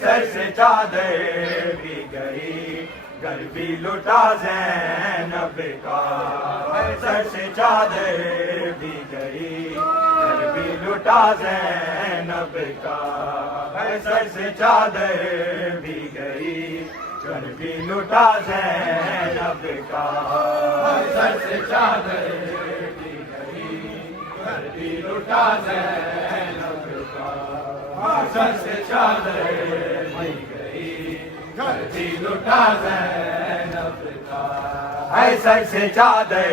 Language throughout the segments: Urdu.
سر سے چادر بھی گئی گھر بھی لٹا زینب کا، سر سے چادر بھی گئی گھر بھی لٹا زینب کا، سر سے چادر بھی گئی گھر بھی لٹا زینب کا، سر سے چادر بھی گئی گھر بھی لٹا زینب کا، سر سے چادر بھی گئی گھر بھی لٹا زینب کا، ہے سر سے چادر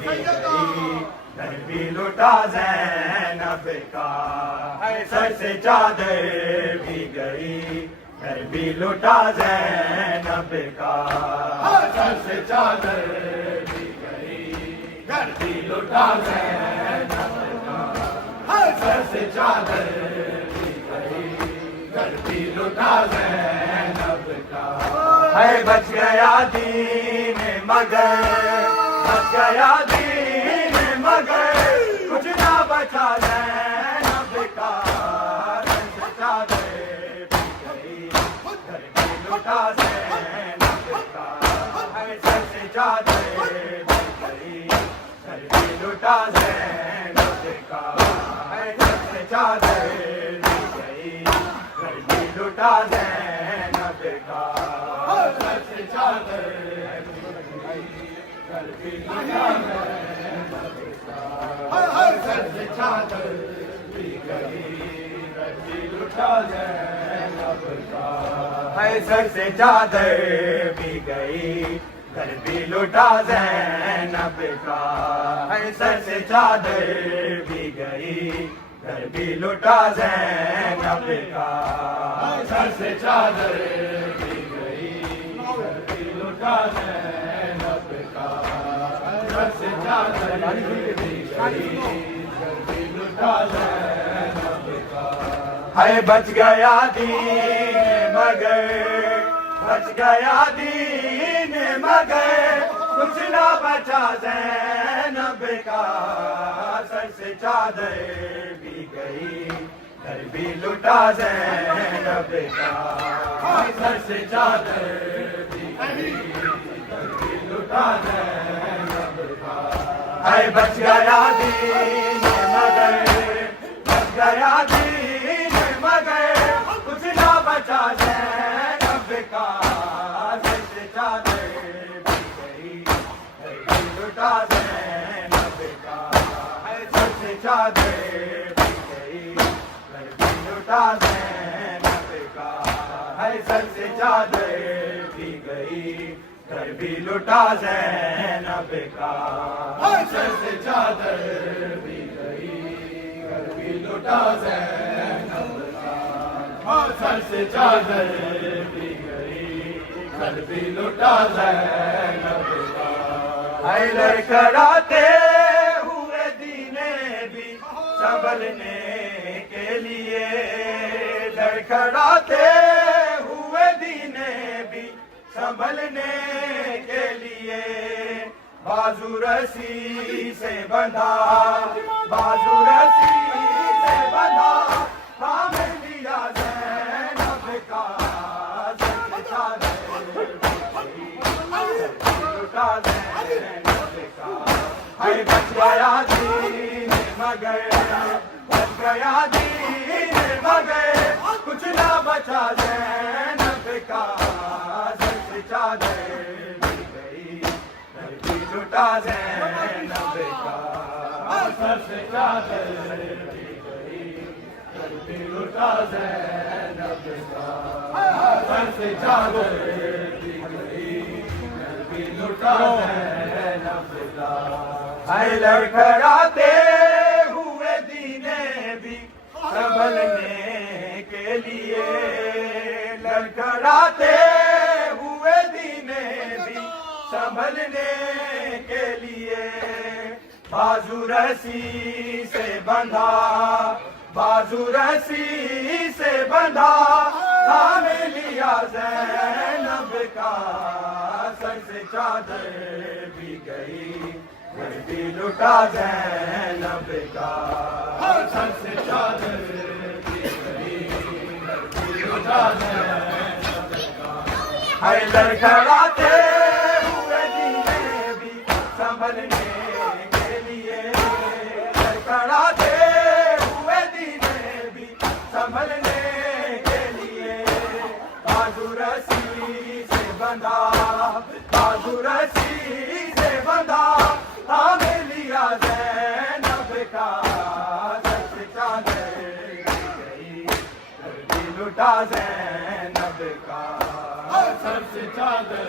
بھی گئی گھر بھی لٹا زینب کا، ہے سر سے چادر بھی گئی گھر بھی لٹا زینب کا، سر سے چادر بھی گئی گھر بھی لٹا زینب کا، سر سے چادر گھر بھی لٹا زینب کا، ہے بچ گیا دین مگر بچ گیا دین مگر کچھ نہ بچا زینب کا، سر سے چادر بھی گئی گھر بھی لٹا زینب کا، ہے سر سے چادر بھی گئی گھر بھی لٹا زینب کا، ہے سر سے چادر لٹا زینب کا، سر سے چادر گھر بھی لٹا زینب کا، سر سے چادر بھی گئی گھر بھی لٹا زینب کا، ہے سر سے چادر بھی گئی گھر بھی لٹا زینب کا، ہے سر سے چادر بھی گئی گھر بھی لٹا زینب کا، سر سے چادر بھی گئی گھر بھی لٹا زینب کا، سر سے چادر بھی گئی گھر بھی لٹا زینب کا، ہے بچ گیا دین مگر بچ گیا دین مگر کچھ نہ بچا زینب کا، سر سے چادر بھی گئی گھر بھی لٹا زینب کا، سر سے چادر بھی گئی گھر بھی لٹا زینب کا، ہے بچ گیا دین مگر بچ گیا دین مگر کچھ نہ بچا زینب کا، سر سے چادر بھی گئی گھر بھی لٹا لٹا زینب کا ہے سر سے چادر بھی گئی گھر بھی لٹا زینب کا ہے سر سے چادر بھی گئی گھر بھی لٹا زینب کا سر سے چادر بھی گئی گھر بھی لٹا زینب کا سر سے چادر بھی گئی گھر بھی لٹا زینب کا ہے لڑکھڑاتے ہوئے دینے بھی سنبھلنے کے لیے لڑکھڑاتے ہوئے دینے بھی سنبھلنے کے لیے بازو رسی سے بندھا بازو رسی سے بندھا تھام لیا زینب کا سر سے چادر لٹا زینب کا ہے بچ گیا دین مگر بچ گیا دین مگر کچھ نہ بچا زینب کا سر سے چادر بھی گئی گھر بھی لٹا زینب کا سر سے چادر بھی گئی گھر بھی لٹا زینب کا سر سے چادر بھی گئی گھر بھی لٹا زینب کا ہے لڑکھڑاتے ہوئے دینے بھی سنبھلنے کے لیے لڑکھڑاتے ہوئے دینے بھی سنبھلنے کے لیے بازو رسی سے بندھا بازو رسی سے بندھا تھام لیا زینب کا سر سے چادر بھی گئی گھر بھی لٹا زینب کا سر سے چادر بھی گئی گھر بھی لٹا زینب کا ہے لڑکھڑاتے ہوئے دینے بھی سنبھلنے کے لیے لڑکھڑاتے ہوئے دینے بھی سنبھلنے کے لیے بازو رسی سے بندھا بازو رسی سے بندھا تھام لیا زینب کا سر سے چادر بھی گئی گھر بھی لٹا زینب کا سر سے چادر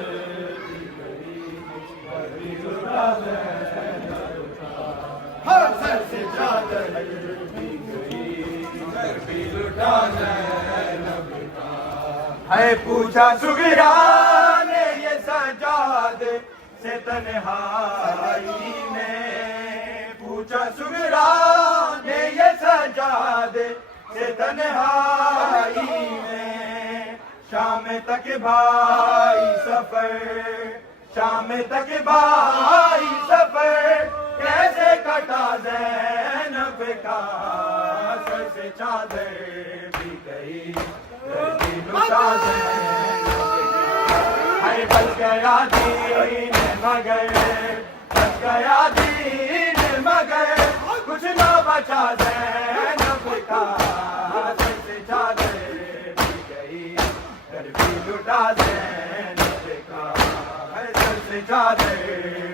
بھی گئی گھر بھی لٹا زینب کا سر سے چادر بھی گئی گھر بھی لٹا زینب کا ہے پوچھا سغرا نے یہ سجاد سے تنہائی میں پوچھا سغرا نے یہ سجاد سے تنہائی میں شام تک بھائی سفر شام تک بھائی سفر کیسے کٹا زینب کا سر سے چادر بھی گئی گھر بھی لٹا زینب ہے بچ گیا دین مگر بچ گیا دین مگر کچھ نہ بچا زینب کا سر سے چادر بھی گئی گھر بھی لٹا زینب کا سر سے چادر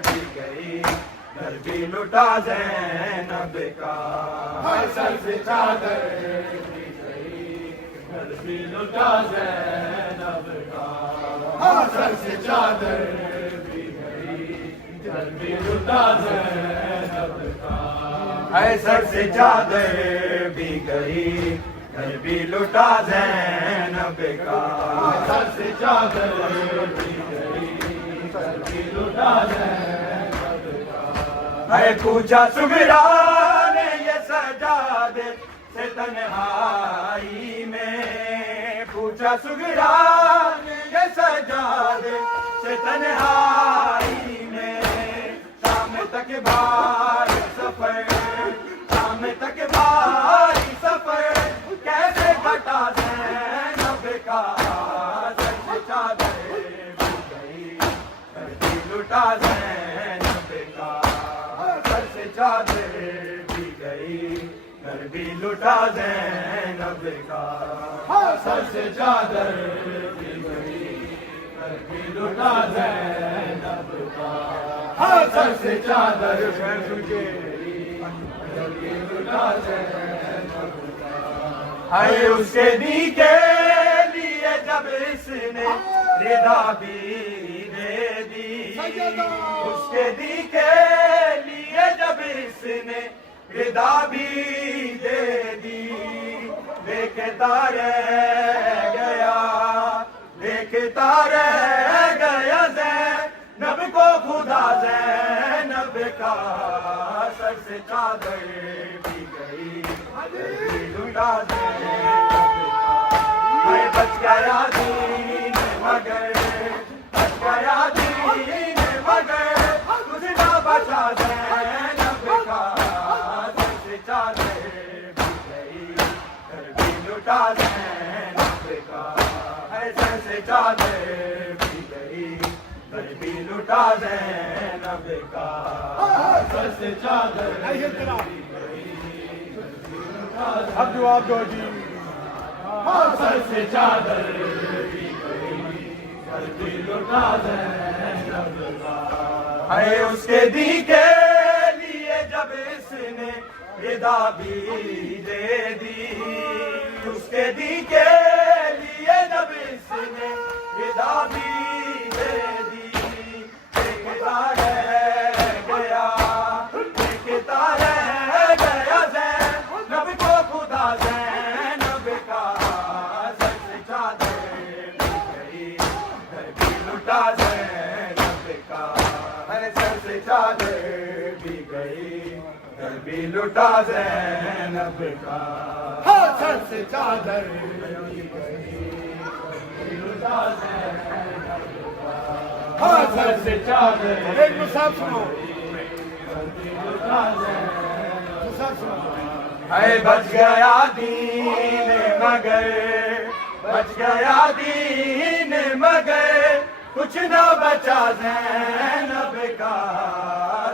بھی گئی گھر بھی لٹا زینب کا سر سے چادر بھی گئی گھر بھی لٹا زینب کا سر سے چادر بھی گئی گھر بھی لٹا زینب کا ہے سر سے چادر بھی گئی گھر بھی لٹا زینب کا سر سے چادر بھی گئی گھر بھی لٹا زینب کا ہے پوچھا سغرا نے یہ سجاد سے تنہائی میں پوچھا سغرا نے یہ سجاد سے تنہائی میں شام تک بھائی سفر شام تک بھائی سفر کیسے کٹا زینب کا سر سے چادر بھی گئی گھر بھی لٹا زینب کا سر سے چادر بھی گئی گھر بھی لٹا زینب کا سر سے چادر بھی گئی گھر بھی لٹا زینب کا ہاں سر سے چادر ہے اس کے دی کے لیے جب اس نے رضا بھی دے دی، اس کے دی کے لیے جب اس نے رضا بھی دے دی، دیکھتا رہ گیا دیکھتا رہ گیا زینب کو خدا زینب کا سر سے چادر بھی گئی لٹا زینب کا بچ گیا دین مگر بچ گیا دین مگر تجھ نہ بچا زینب کا سر سے چادر بھی گئی بھی لٹا زینب کا سر سے چادر بھی گئی بھی لٹا زینب کا سر سے چادر بھی گئی اب جواب دو جی سر سے چادر بھی گئی بھی لٹا زینب کا ہے اس کے دی کے لیے جب اس نے رضا بھی دے دی، اس کے دی کے لیے جب اس نے رضا بھی دے دی، دیکھتا رہ گیا زینب کو خدا زینب کا سر سے چادر بھی گئی بھی لٹا زینب کا سر سے چادر بھی گئی بھی لٹا زینب کا سر سے چادر بھی گئی لٹا زینب کا سر سے چادر ایک مصاب سنو ہے بچ گیا دین مگر بچ گیا دین مگر کچھ نہ بچا زینب کا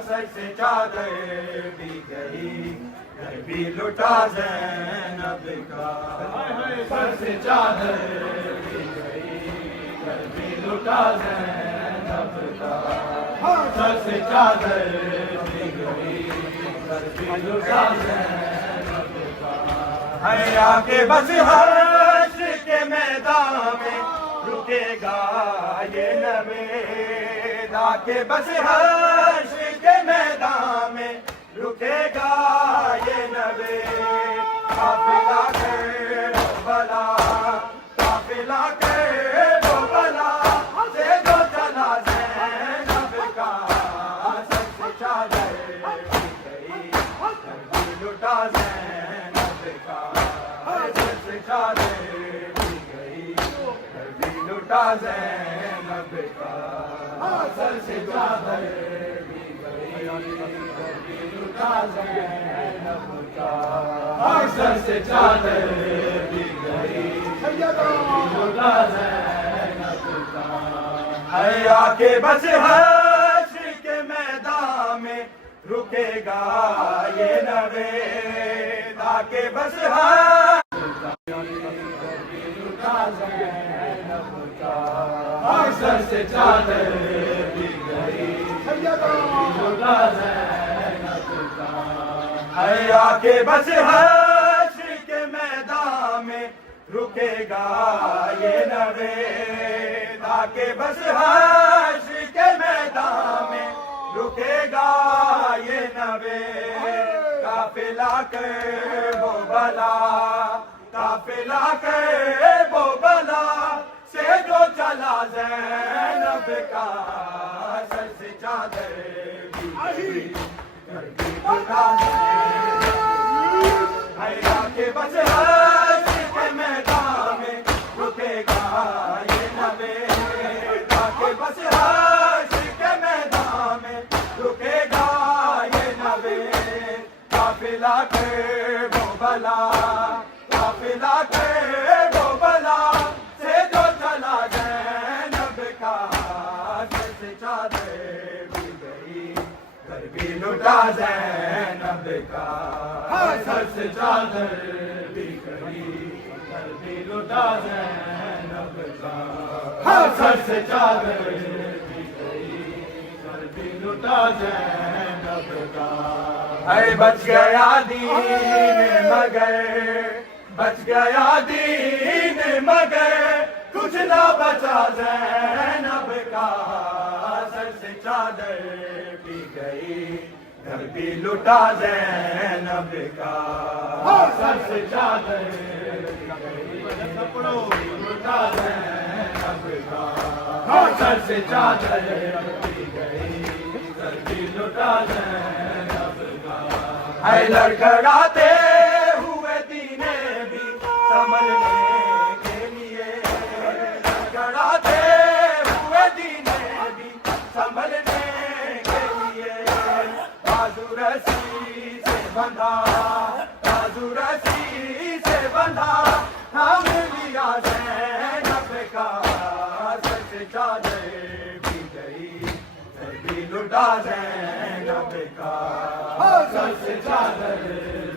سر سے چادر بھی گئی بھی لٹا زینب کا سر سے چادر بھی گئی بھی لٹا زینب کا سر سے چادر بھی گئی بھی لٹا زینب کا ہے آ کے بس حشر کے میدان میں رکے گا یہ نوید آ کے بس حشر کے میدان میں رکے گا یہ نوید قافلہ کر بلا قافلہ کر بلا سے جو چلا زینب کا سر سے چادر بھی گئی بھی لٹا زینب کا سر سے چادر بھی گئی بھی لٹا زینب کا سر سے چادر بھی گئی بھی لٹا زینب کا سر سے چادر بھی گئی بھی لٹا زینب کا ہے آ کے بس حشر کے میدان میں رکے گا یہ نوید آ کے بس سر سے چادر بھی گئی لٹا زینب کا ہے آ کے بس حشر کے میدان میں رکے گا یہ نوید آ کے بس حشر کے میدان میں رکے گا یہ نوید قافلہ کر وہ بلا قافلہ کر وہ بلا سے جو چلا زینب کا سر سے چادر بھی گئی بھی لٹا زینب ہے آ کے بس حشر کے میدان میں رکے گا یہ نوید آ کے بس حشر کے میدان میں رکے گا یہ نوید قافلہ کر وہ بلا قافلہ کر وہ بلا سے جو چلا زینب کا سر سے چادر بھی گئی بھی لٹا زینب کا سر سے چادر بھی گئی بھی لٹا زینب کا سر سے چادر بھی گئی بھی لٹا زینب کا ہے بچ گیا دین مگر بچ گیا دین مگر کچھ نہ بچا زینب کا سر سے چادر پی گئی گھر بھی لٹا زینب کا سر سے چادر لٹا زینب کا سر سے چادر پی گئی گھر بھی لٹا زینب کا ہے لڑکھڑاتے ہوئے دینے بھی سنبھلنے کے لیے لڑکھڑاتے ہوئے دینے بھی سنبھلنے کے لیے بازو رسی سے بندھا بازو رسی سے بندھا تھام لیا زینب کا سر سے چادر پی گئی سر بھی لٹا زینب کا سر سے چادر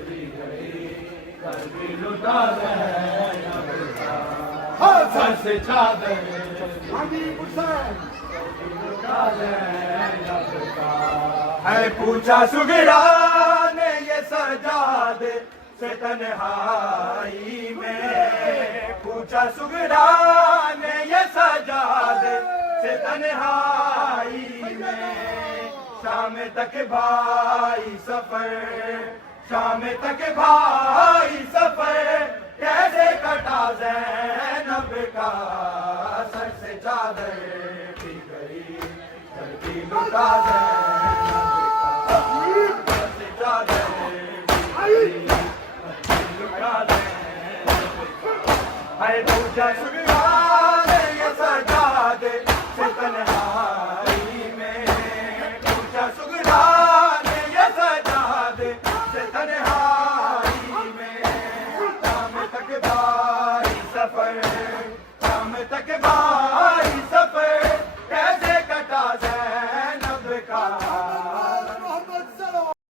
پی گئی سر بھی لٹا زینب کا سر سے چادر لٹا زینب کا ہے پوچھا سگڑا نے یہ سجاد سے تنہائی میں پوچھا سگڑا نے یہ سجاد سے تنہائی میں شام تک بھائی سفر شام تک بھائی سفر کیسے کٹا زینب کا سر سے چادر پی گئی سر بھی لٹا زینب کا سر سے چادر پی گئی سر بھی لٹا زینب کا ہے پوچھا سگڑا نے یہ سجاد سے تنہائی میں پوچھا سگڑا نے یہ سجاد سے تنہائی میں شام تک بھائی سفر شام تک بھائی